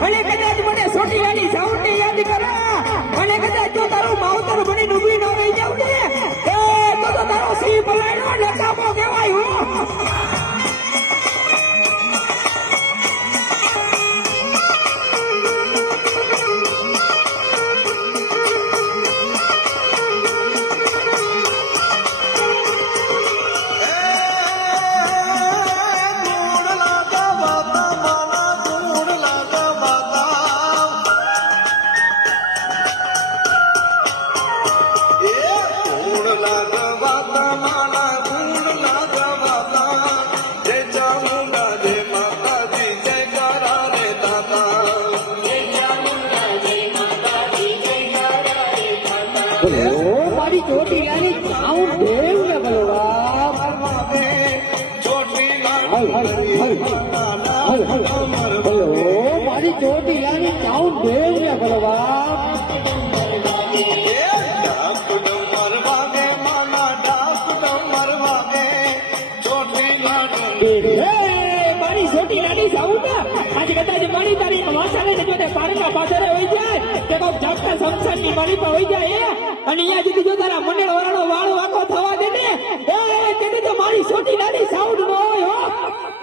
અને કદાચ મને સોટી વાળી સાઉન્ડ ને યાદ કરા અને કદાચ જો તારું માવતર બની ડૂબી ન રહી જાવ ને એ તો તારો સી પલાયનો નકામો કહેવાય હો મારી ચોટી યારી આવું દેવ ને ભગવાન મારી ચોટી યારી આવું દેવ ને ભગવાન મારી ચોટી યારી સાઉન્ડ આજે કદાચ મારી તારી વાસાને જોતે પારકા પાછળ હોય જાય કે બાપ ઝાપટા સંસારની મારી પર હોય જાય અને અહીંયા સુધી જો તારા મંડળ વરાળો વાળો વાકો થવા દે ને એ તેથી તો મારી છોટી નાની સાઉન્ડ ન હોય હો